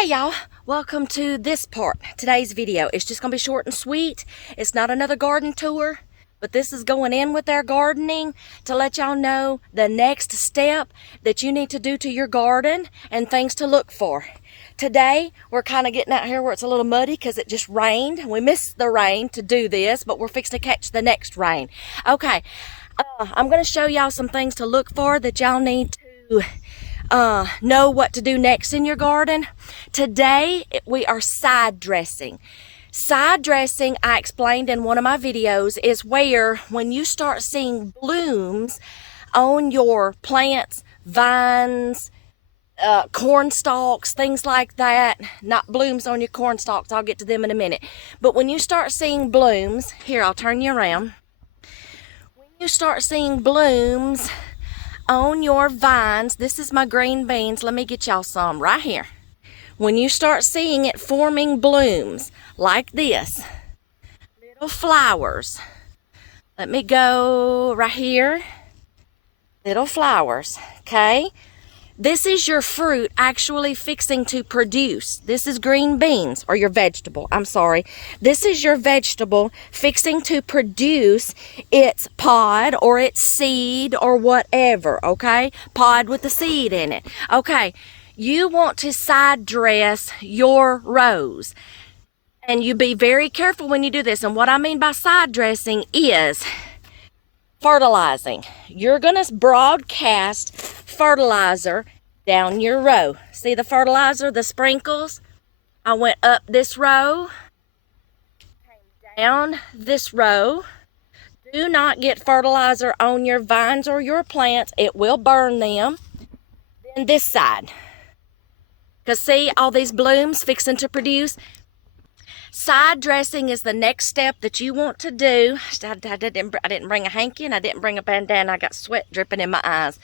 Hey y'all, welcome to this part. Today's video is just gonna be short and sweet. It's not another garden tour, but this is going in with our gardening to let y'all know the next step that you need to do to your garden and things to look for. Today, we're kind of getting out here where it's a little muddy because it just rained. We missed the rain to do this, but we're fixing to catch the next rain. Okay, I'm gonna show y'all some things to look for that y'all need to know what to do next in your garden. Today we are side dressing. Side dressing, I explained in one of my videos, is where when you start seeing blooms on your plants, vines, corn stalks, things like that. Not blooms on your corn stalks, I'll get to them in a minute. But when you start seeing blooms, here, I'll turn you around. When you start seeing blooms on your vines, this is my green beans. Let me get y'all some right here. When you start seeing it forming blooms like this, little flowers. Let me go right here. Little flowers, okay? This is your fruit actually fixing to produce. This is green beans, or your vegetable, I'm sorry. This is your vegetable fixing to produce its pod or its seed or whatever, okay? Pod with the seed in it. Okay, you want to side dress your rows. And you be very careful when you do this. And what I mean by side dressing is fertilizing. You're going to broadcast fertilizer down your row. See the fertilizer, the sprinkles? I went up this row, came down this row. Do not get fertilizer on your vines or your plants. It will burn them. Then this side. Because see all these blooms fixing to produce? Side dressing is the next step that you want to do. I didn't bring a hanky and I didn't bring a bandana. I got sweat dripping in my eyes.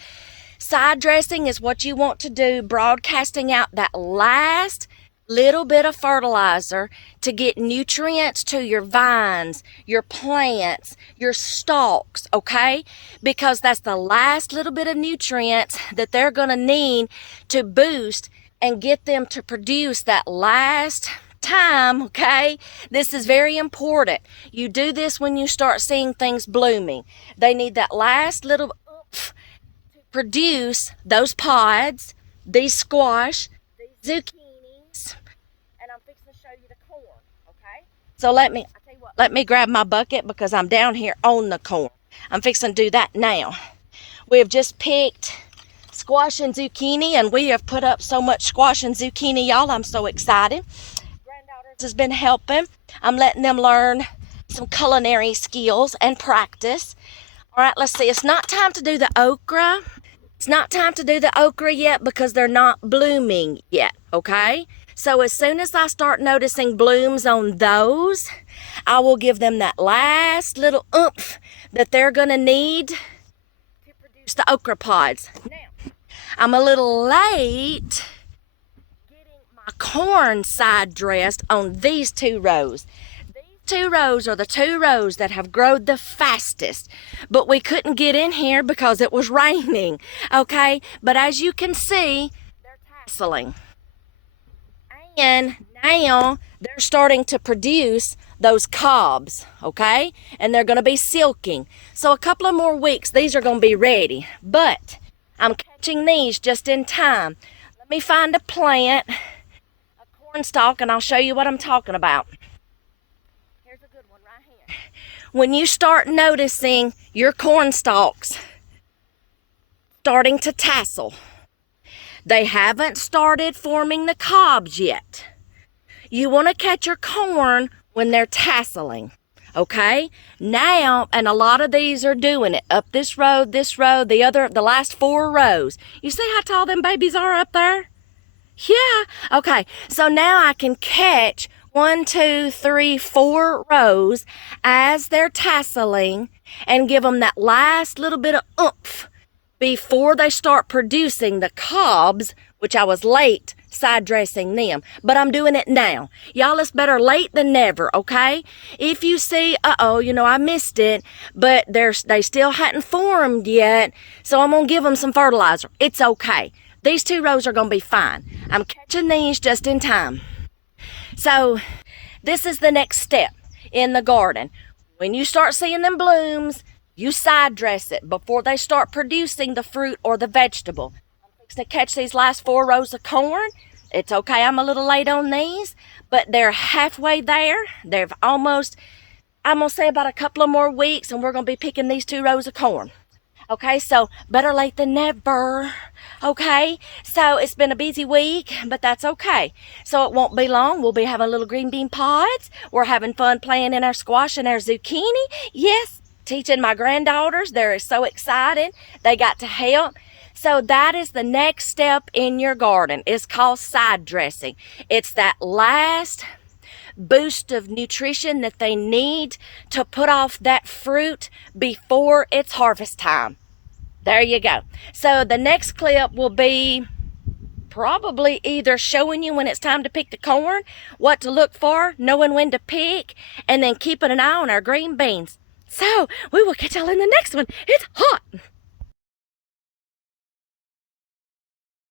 Side dressing is what you want to do, broadcasting out that last little bit of fertilizer to get nutrients to your vines, your plants, your stalks, okay? Because that's the last little bit of nutrients that they're going to need to boost and get them to produce that last time, okay? This is very important. You do this when you start seeing things blooming. They need that last little oomph to produce those pods, these squash, these zucchinis, and I'm fixing to show you the corn, okay? So let me grab my bucket because I'm down here on the corn. I'm fixing to do that now. We have just picked squash and zucchini, and we have put up so much squash and zucchini, y'all. I'm so excited. Has been helping. I'm letting them learn some culinary skills and practice. All right, let's see. It's not time to do the okra. It's not time to do the okra yet because they're not blooming yet, okay? So as soon as I start noticing blooms on those, I will give them that last little oomph that they're going to need to produce the okra pods. Now, I'm a little late corn side dressed on these two rows. These two rows are the two rows that have grown the fastest, but we couldn't get in here because it was raining, okay? But as you can see, they're tasseling, and now they're starting to produce those cobs, okay? And they're going to be silking. So a couple of more weeks, these are going to be ready, but I'm catching these just in time. Let me find a plant, stalk, and I'll show you what I'm talking about. Here's a good one right here. When you start noticing your corn stalks starting to tassel, they haven't started forming the cobs yet. You want to catch your corn when they're tasseling, okay? Now, and a lot of these are doing it up this row, the last 4 rows. You see how tall them babies are up there? Yeah, okay, so now I can catch 1, 2, 3, 4 rows as they're tasseling and give them that last little bit of oomph before they start producing the cobs, which I was late side dressing them, but I'm doing it now. Y'all, it's better late than never, okay? If you see, I missed it, but they still hadn't formed yet, so I'm gonna give them some fertilizer. It's okay. these 2 rows are going to be fine. I'm catching these just in time. So this is the next step in the garden. When you start seeing them blooms, you side dress it before they start producing the fruit or the vegetable. I'm fixing to catch these last 4 rows of corn. It's okay, I'm a little late on these, but they're halfway there. They've almost, I'm going to say about a couple of more weeks, and we're going to be picking these 2 rows of corn. Okay, so better late than never. Okay, so it's been a busy week, but that's okay. So it won't be long. We'll be having little green bean pods. We're having fun playing in our squash and our zucchini. Yes, teaching my granddaughters. They're so excited. They got to help. So that is the next step in your garden. It's called side dressing. It's that last boost of nutrition that they need to put off that fruit before it's harvest time. There you go. So the next clip will be probably either showing you when it's time to pick the corn, what to look for, knowing when to pick, and then keeping an eye on our green beans. So we will catch y'all in the next one. It's hot.